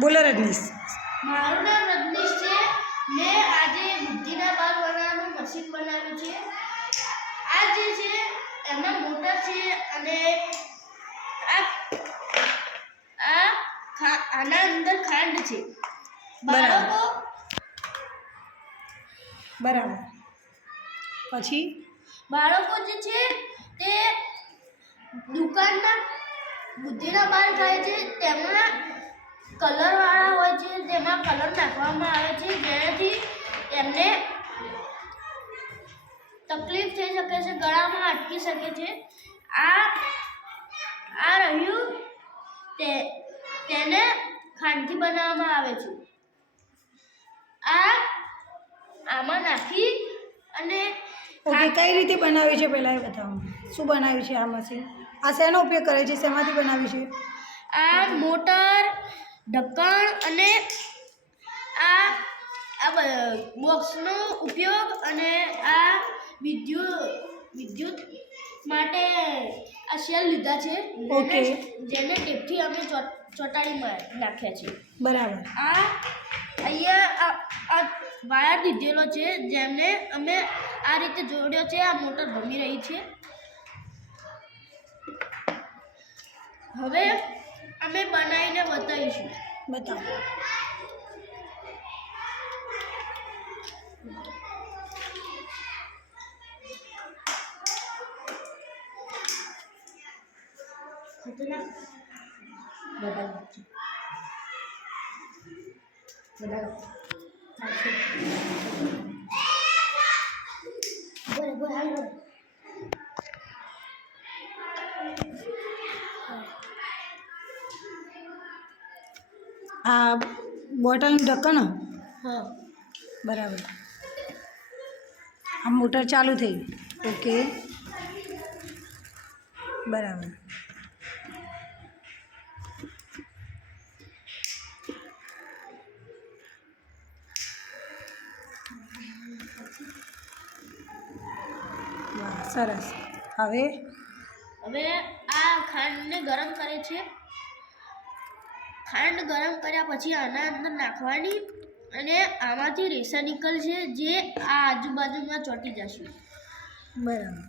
બોલો રજનીશ. મારું નામ રજનીશ છે. મેં આજે બુદ્ધિના બાગ બનાવવાનું મશીન બનાવ્યું છે. આ જે છે એમાં મોટર છે અને આ આના અંદર ખાંડ છે. બરાબર. બાળકો બરાબર. પછી? બાળકો જે છે તે દુકાનના બુદ્ધિના બાળ થાય છે. તેમાં કલરવાળા હોય છે જેમાં કલર નાખવામાં આવે છે જેનાથી એમને તકલીફ થઈ શકે છે ગળામાં અટકી શકે છે. આ આ રહ્યું તે તેને ખાંડથી બનાવવામાં આવે છે. આ આમાં નાખી અને ઓકે કઈ રીતે બનાવ્યું છે પહેલાં એ બતાવો. શું બનાવ્યું છે આ મશીન? આ શેનો ઉપયોગ કરે છે? શેમાંથી બનાવ્યું છે? આ મોટર ઢક્કણ અને આ આ બોક્સનો ઉપયોગ અને આ વિદ્યુત વિદ્યુત માટે આ શેલ લીધા છે ઓકે. જેને- ટેપથી અમે ચોટાડી ચોંટાડી નાખ્યા છે. બરાબર. આ અહીંયા આ આ વાયર દીધેલો છે જેમને અમે આ રીતે જોડ્યો છે આ મોટર ભમી રહી છે. હવે અમે બનાવીને બતાવીશું બતાવો ખતરનાક બતાવો આ બોટલનું ઢક્કણ હા. બરાબર. આ મોટર ચાલુ થઈ ઓકે બરાબર. સરસ. હવે? હવે આ ખાંડને ગરમ કરે છે. ખાંડ ગરમ કર્યા પછી આના અંદર નાખવાની અને આમાંથી રેસા નીકળશે જે આ આજુબાજુમાં ચોંટી જશે. બરાબર.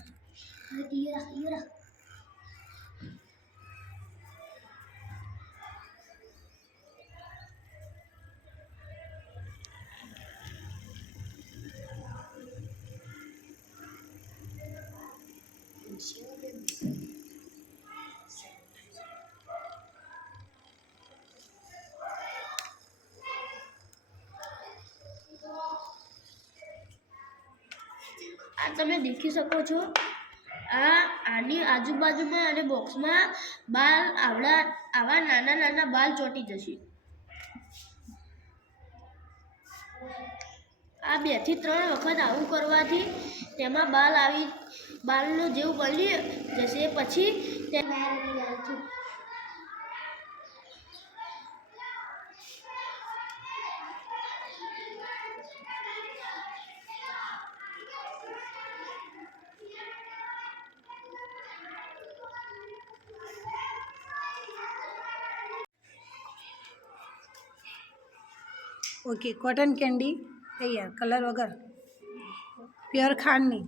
આ તમે દેખી શકો છો. આ આની આજુબાજુમાં અને બોક્સમાં બાલ આવડા, આવા નાના નાના બાલ ચોંટી જશે. આ બેથી ત્રણ વખત આવું કરવાથી તેમાં બાલ આવી, બાલનું જેવું બની જશે. પછી તે ઓકે કોટન કેન્ડી તૈયાર કલર વગર. પ્યોર ખાંડની.